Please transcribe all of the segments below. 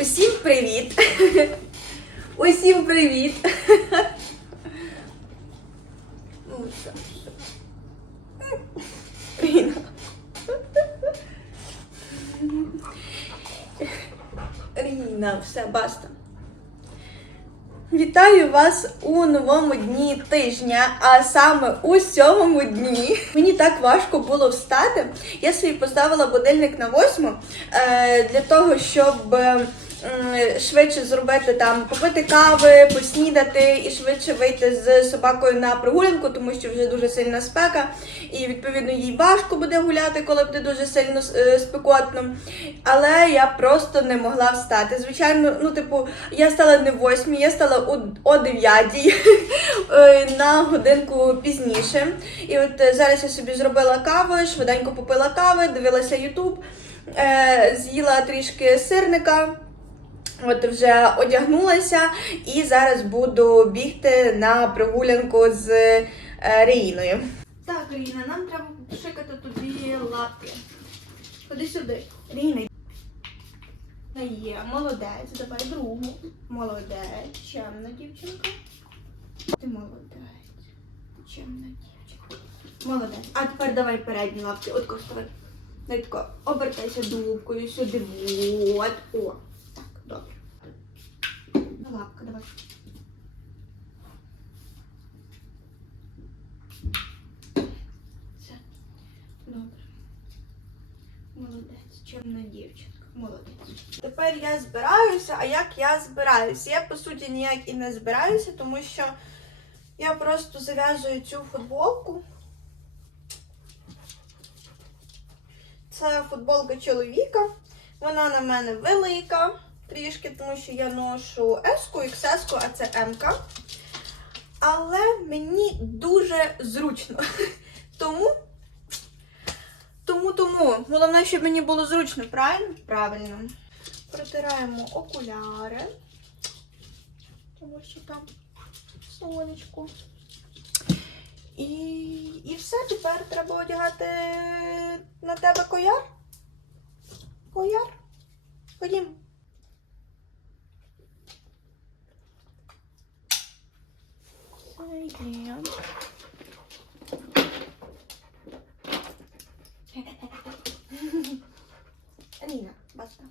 Усім привіт! Усім привіт! Ну. Ріна. Ріна, все, баста. Вітаю вас у новому дні тижня, а саме у сьомому дні. Мені так важко було встати. Я собі поставила будильник на восьму е, для того, щоб швидше зробити там, попити кави, поснідати і швидше вийти з собакою на прогулянку, тому що вже дуже сильна спека, і відповідно їй важко буде гуляти, коли буде дуже сильно е, спекотно. Але я просто не могла встати. Звичайно, ну, типу, я стала не в восьмій, я стала о, дев'ятій е, на годинку пізніше. І от е, зараз я собі зробила каву, швиденько попила кави, дивилася Ютуб, з'їла трішки сирника. От вже одягнулася і зараз буду бігти на прогулянку з е, Реїною. Так, Реїна, нам треба пошикати тобі лапки. Ходи сюди. Ріна. Та Є, молодець, давай другу. Молодець, чемна дівчинка. Ти молодець. Чемна дівчинка. Молодець. А тепер давай передні лапки. От коставай. Дай тако, обертайся дубкою сюди. Вот. О. Добре. Лапка, давай. Все. Добре. Молодець, чемна дівчинка. Молодець. Тепер я збираюся, а як я збираюся? Я по суті ніяк і не збираюся, тому що я просто зав'язую цю футболку. Це футболка чоловіка. Вона на мене велика трішки, тому що я ношу S-ку, XS-ку, а це М-ка. Але мені дуже зручно. Тому тому, тому. Головне, щоб мені було зручно, правильно? Правильно. Протираємо окуляри. Тому що там сонечко. І, і все, тепер треба одягати на тебе кояр. Кояр. Ходім. Все, йдемо. Аліна, баста.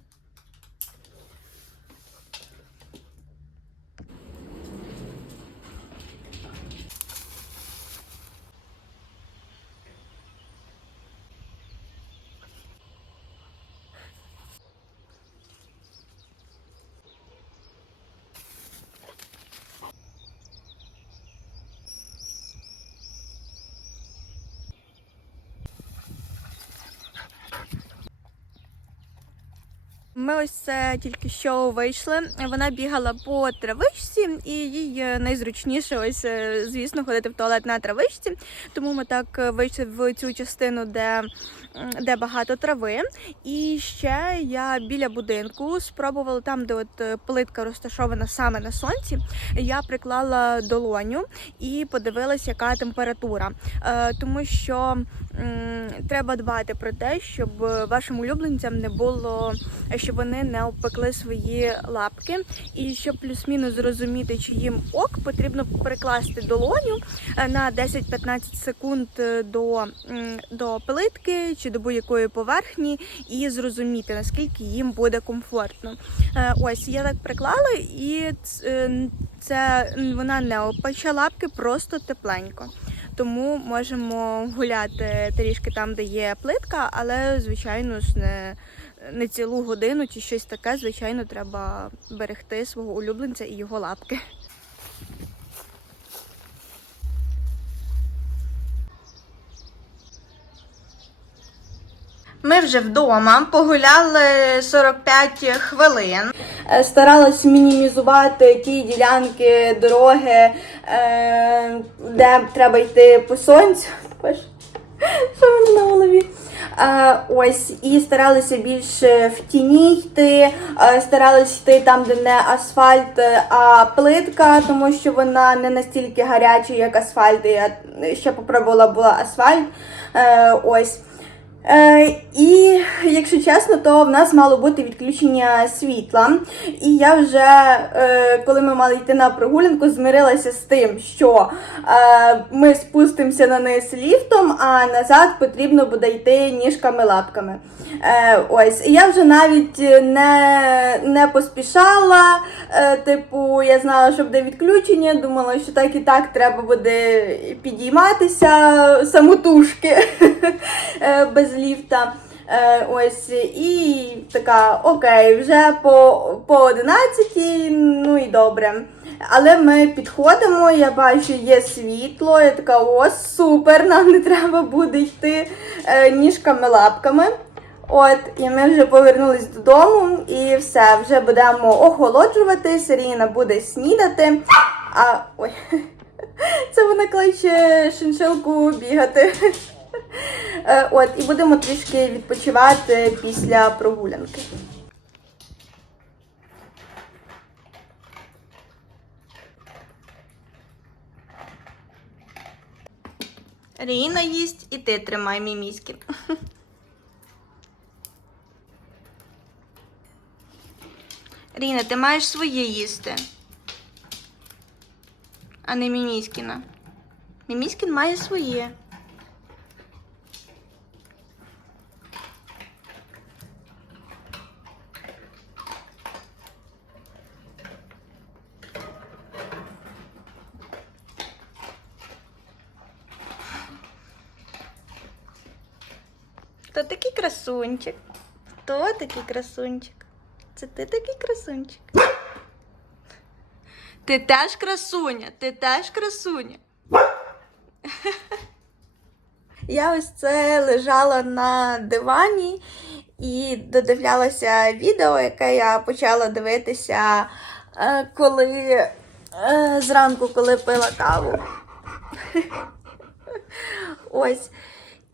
Ми ось це тільки що вийшли. Вона бігала по травичці, і їй е, найзручніше, ось е, звісно, ходити в туалет на травичці. Тому ми так е, вийшли в цю частину, де, де багато трави. І ще я біля будинку спробувала там, де от плитка розташована саме на сонці. Я приклала долоню і подивилася, яка температура. Тому що треба дбати про те, щоб вашим улюбленцям не було, щоб вони не обпекли свої лапки. І щоб плюс-мінус зрозуміти, чи їм ок, потрібно прикласти долоню е, на 10-15 секунд е, до, до плитки чи до будь-якої поверхні, і зрозуміти, наскільки їм буде комфортно. Е, Ось я так приклала, і це вона не опече лапки, просто тепленько. Тому можемо гуляти трішки там, де є плитка, але звичайно ж не, не цілу годину чи щось таке. Звичайно, треба берегти свого улюбленця і його лапки. Ми вже вдома погуляли 45 хвилин. Е, Старалась мінімізувати ті ділянки дороги, е, де треба йти по сонцю. Що в мене на голові? Е, Ось, і старалися більше в тіні йти, е, старалися йти там, де не асфальт, е, а плитка, тому що вона не настільки гаряча, як асфальт. Я ще попробувала була асфальт. Ось. Е, і якщо чесно, то в нас мало бути відключення світла. І я вже, е, коли ми мали йти на прогулянку, змирилася з тим, що е, ми спустимося на низ ліфтом, а назад потрібно буде йти ніжками-лапками. Ось, я вже навіть не, не поспішала. Типу, я знала, що буде відключення, думала, що так і так треба буде підійматися самотужки е, без ліфта. Е, ось, і така, окей, вже по, по 11, ну і добре. Але ми підходимо, я бачу, є світло, я така, о, супер, нам не треба буде йти е, ніжками-лапками. От, і ми вже повернулись додому, і все, вже будемо охолоджуватись, Ріна буде снідати. А ой, це вона кличе шиншилку бігати. Е, От, і будемо трішки відпочивати після прогулянки. Ріна їсть і ти тримай мій. Ріна, ти маєш своє їсти, а не Міміськіна. Міміськін має своє. Хто такий красунчик? Хто такий красунчик? Це ти такий красунчик? Ти теж красуня, ти теж красуня. Я ось це лежала на дивані і додивлялася відео, яке я почала дивитися, е, коли е, зранку, коли пила каву. Ось.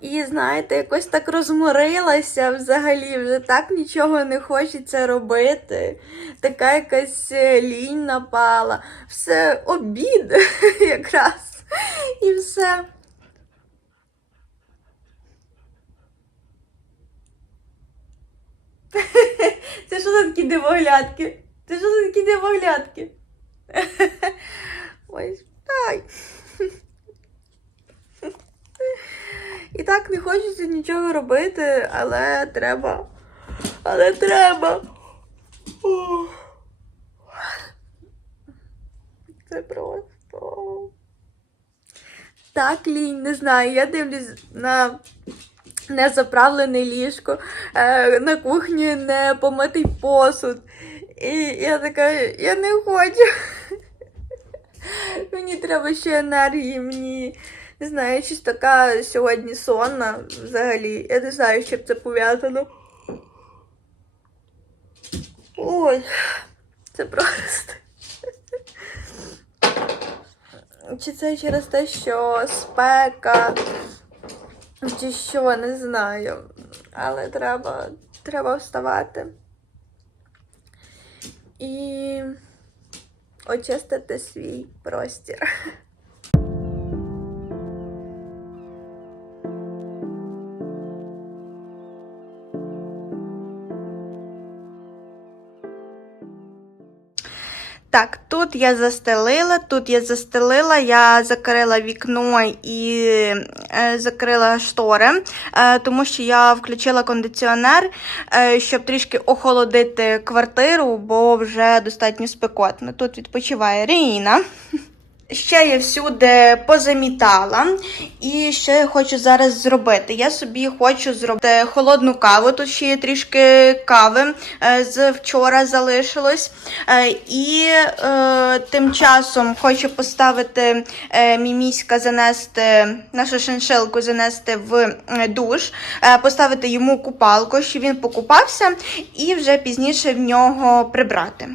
І знаєте, якось так розморилася взагалі, вже так нічого не хочеться робити. Така якась е, лінь напала. Все обід якраз. І все. Це що за такі дивоглядки? Це що за такі дивоглядки? Ой, ай. І так не хочеться нічого робити, але треба. Але треба. Це просто. Так, лінь, не знаю. Я дивлюсь на незаправлене ліжко, е, на кухні не помитий посуд. І я така, я не хочу. Мені треба ще енергії, мені не знаю, щось така сьогодні сонна взагалі. Я не знаю, з чим це пов'язано. Ой, це просто. Чи це через те, що спека, чи що, не знаю. Але треба, треба вставати. І очистити свій простір. Так, тут я застелила, тут я застелила, я закрила вікно і е, закрила штори, е, тому що я включила кондиціонер, е, щоб трішки охолодити квартиру, бо вже достатньо спекотно. Тут відпочиває Ріна. Ще я всюди позамітала. І що я хочу зараз зробити? Я собі хочу зробити холодну каву. Тут ще є трішки кави е, з вчора залишилось. Е, І е, тим часом хочу поставити е, міміська занести, нашу шиншилку занести в е, душ, е, поставити йому купалку, щоб він покупався, і вже пізніше в нього прибрати.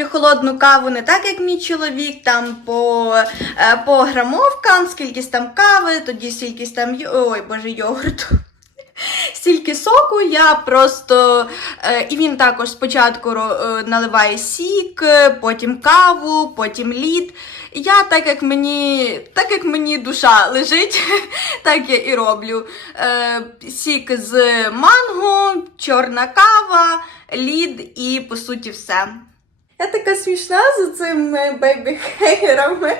Роблю холодну каву не так, як мій чоловік, там по, е, по грамовкам, скількись там кави, тоді скількись там ой, боже, йогурту. стільки соку, я просто. Е, і він також спочатку е, наливає сік, потім каву, потім лід. Я так як мені, так як мені душа лежить, так я і роблю. Сік з манго, чорна кава, лід і по суті все. Я така смішна з цими бейбі-хейерами.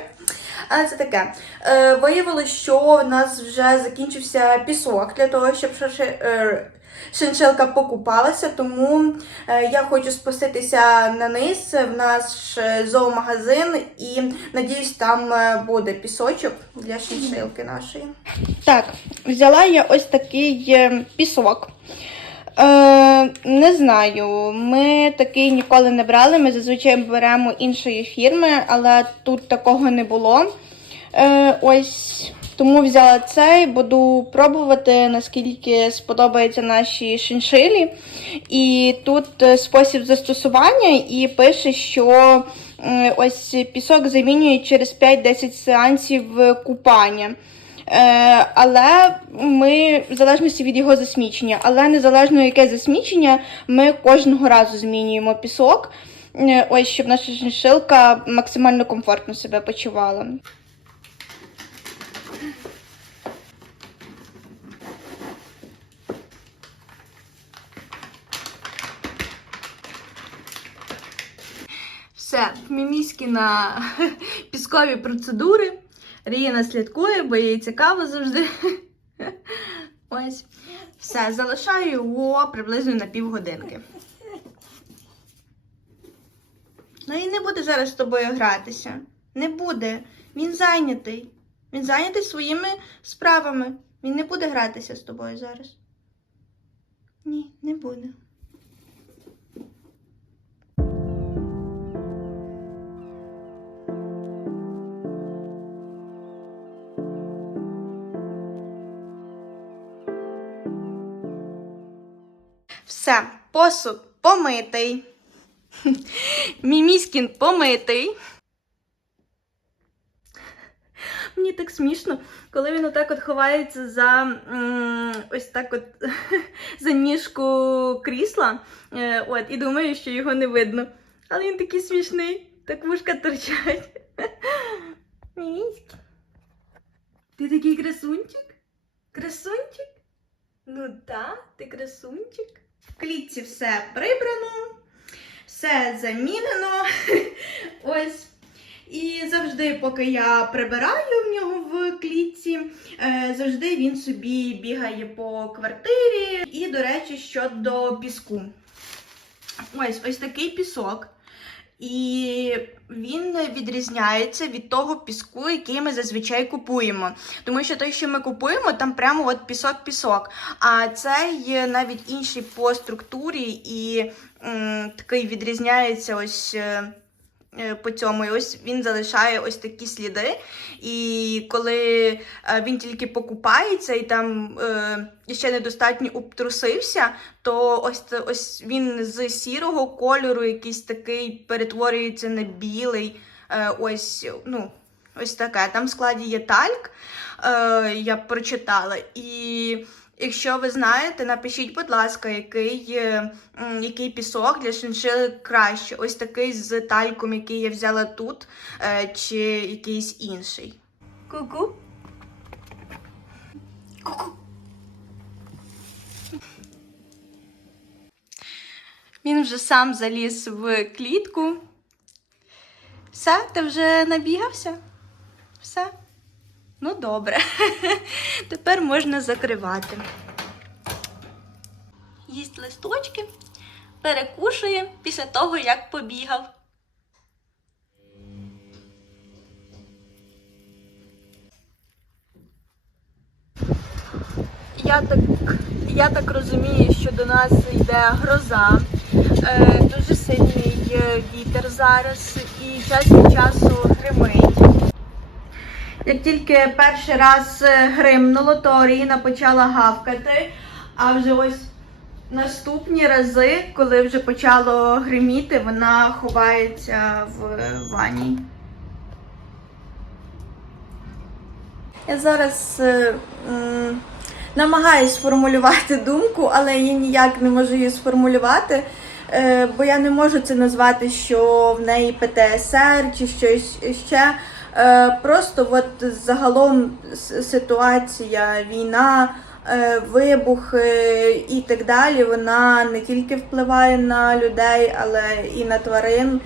А це таке. Е, виявилось, що в нас вже закінчився пісок для того, щоб е, шиншилка покупалася, тому е, я хочу спуститися на низ в наш е, зоомагазин і надіюсь, там е, буде пісочок для шиншилки нашої. Так, взяла я ось такий е, пісок. Е, не знаю, ми такий ніколи не брали. Ми зазвичай беремо іншої фірми, але тут такого не було. Е, ось тому взяла цей, буду пробувати, наскільки сподобається нашій шиншилі. І тут е, спосіб застосування, і пише, що ось пісок замінює через 5-10 сеансів е, купання. Е, але ми в залежності від його засмічення, але незалежно яке засмічення, ми кожного разу змінюємо пісок, е, ось щоб наша шиншилка максимально комфортно себе почувала. Все, міміськи на піскові процедури. Ріна слідкує, бо їй цікаво завжди. Ось. Все, залишаю його приблизно на півгодинки. Ну і не буде зараз з тобою гратися. Не буде. Він зайнятий. Він зайнятий своїми справами. Він не буде гратися з тобою зараз. Ні, не буде. Все, посуд помитий. Міміськін помитий. Мені так смішно, коли він отак от ховається за ось так от за ніжку крісла. Е, от, і думаю, що його не видно. Але він такий смішний, так вушка торчать. Міміськін. Ти такий красунчик? Красунчик? Ну так, ти красунчик. В клітці все прибрано, все замінено. Ось. І завжди, поки я прибираю в нього в клітці, е, завжди він собі бігає по квартирі. І, до речі, щодо піску. Ось ось такий пісок. І він відрізняється від того піску, який ми зазвичай купуємо. Тому що той, що ми купуємо, там прямо от пісок-пісок. А цей навіть інший по структурі і м, такий відрізняється ось. Е, По цьому і ось він залишає ось такі сліди. І коли е, він тільки покупається і там е, ще недостатньо обтрусився, то ось ось він з сірого кольору, якийсь такий перетворюється на білий. Ось, ну, ось таке. Там в складі є тальк, я прочитала. І якщо ви знаєте, напишіть, будь ласка, який, який пісок для шиншили краще. Ось такий з тальком, який я взяла тут, е, чи якийсь інший. Ку-ку. Ку-ку. Він вже сам заліз в клітку. Все, ти вже набігався? Все? Ну, добре. Тепер можна закривати. Їсть листочки, перекушує після того, як побігав. Я так, я так розумію, що до нас йде гроза, е, дуже сильний е, вітер зараз і час від часу. Як тільки перший раз е, гримнуло, то Ріна почала гавкати, а вже ось наступні рази, коли вже почало гриміти, вона ховається в ванні. Я зараз е, м, намагаюсь сформулювати думку, але я ніяк не можу її сформулювати. Е, бо я не можу це назвати, що в неї ПТСР чи щось ще. Е, просто от загалом ситуація, війна, е, вибухи і так далі, вона не тільки впливає на людей, але і на тварин.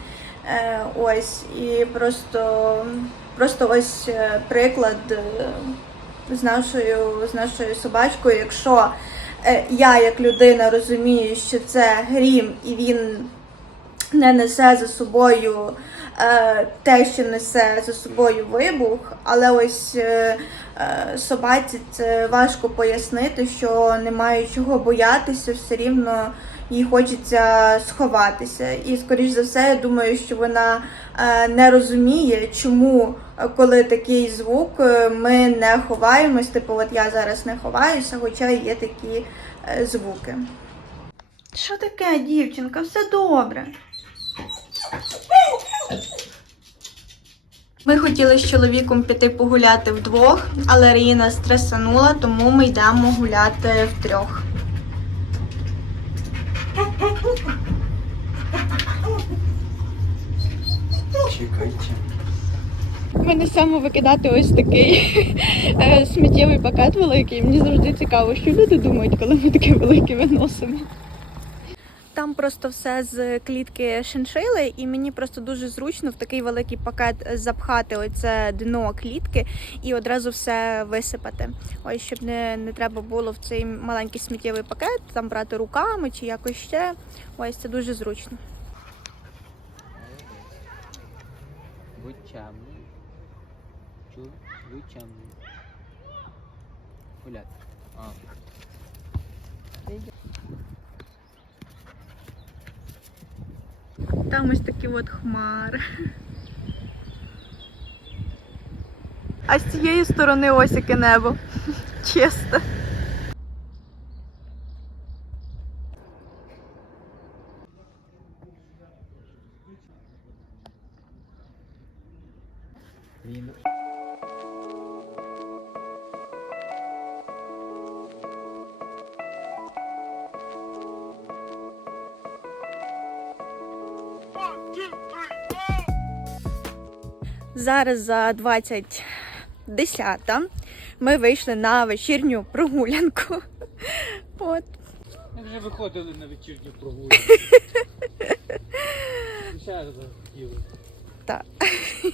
Е, ось, і просто, просто ось приклад з нашою, з нашою собачкою. Якщо я, як людина, розумію, що це грім, і він не несе за собою те, що несе за собою вибух, але ось е, е, собаці це важко пояснити, що немає чого боятися, все рівно їй хочеться сховатися. І, скоріш за все, я думаю, що вона е, не розуміє, чому, е, коли такий звук, е, ми не ховаємось. Типу, от я зараз не ховаюся, хоча є такі е, звуки. Що таке, дівчинка? Все добре. Ми хотіли з чоловіком піти погуляти вдвох, але Ріна стресанула, тому ми йдемо гуляти втрьох. Чекайте. Ми несемо викидати ось такий е, сміттєвий пакет великий. Мені завжди цікаво, що люди думають, коли ми таке велике виносимо. Там просто все з клітки шиншили, і мені просто дуже зручно в такий великий пакет запхати оце дно клітки і одразу все висипати. Ось щоб не, не треба було в цей маленький сміттєвий пакет там брати руками чи якось ще. Ось це дуже зручно. Будь чемний. Чув? Будь чемний. Гуляти. А. Там ось такі от хмари. А з цієї сторони ось яке небо. Чисте. Зараз за 20 десята ми вийшли на вечірню прогулянку. От. Ми вже виходили на вечірню. Ще раз хотіли.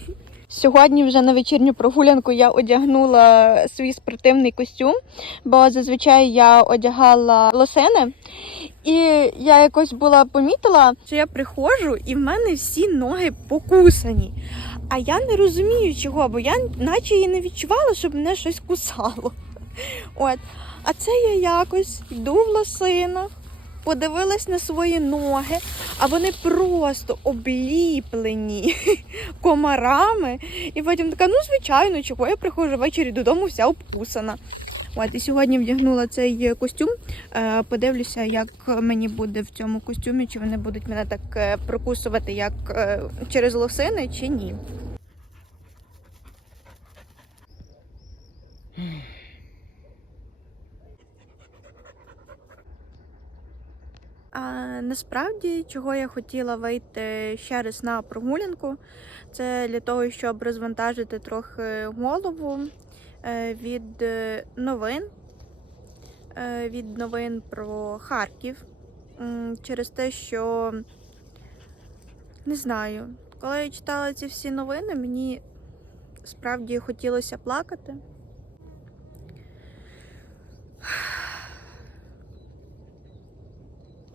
Сьогодні вже на вечірню прогулянку я одягнула свій спортивний костюм, бо зазвичай я одягала лосини. І я якось була помітила, що я приходжу і в мене всі ноги покусані. А я не розумію чого, бо я наче і не відчувала, щоб мене щось кусало. От. А це я якось йду в лосинах, подивилась на свої ноги, а вони просто обліплені комарами. І потім така, ну звичайно, чого я приходжу ввечері додому вся обкусана. От, і сьогодні вдягнула цей костюм. Е, подивлюся, як мені буде в цьому костюмі, чи вони будуть мене так е, прокусувати, як е, через лосини, чи ні. А насправді, чого я хотіла вийти ще раз на прогулянку, це для того, щоб розвантажити трохи голову е, від е, новин, е, від новин про Харків. Через те, що не знаю, коли я читала ці всі новини, мені справді хотілося плакати.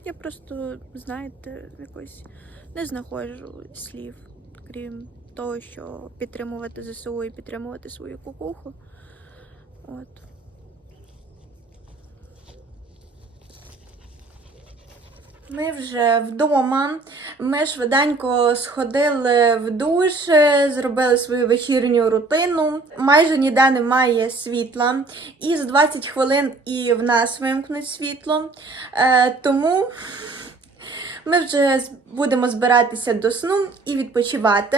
Я просто, знаєте, якось не знаходжу слів, крім того, що підтримувати ЗСУ і підтримувати свою кукуху. От. Ми вже вдома. Ми швиденько сходили в душ, зробили свою вечірню рутину. Майже ніде немає світла. І за 20 хвилин і в нас вимкнуть світло. Е, тому ми вже будемо збиратися до сну і відпочивати.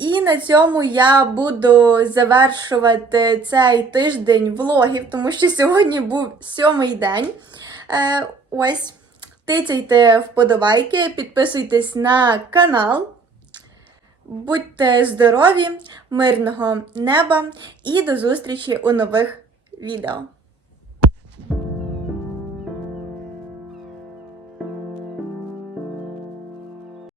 І на цьому я буду завершувати цей тиждень влогів, тому що сьогодні був сьомий день. Е, ось, тицяйте вподобайки, підписуйтесь на канал. Будьте здорові, мирного неба і до зустрічі у нових відео.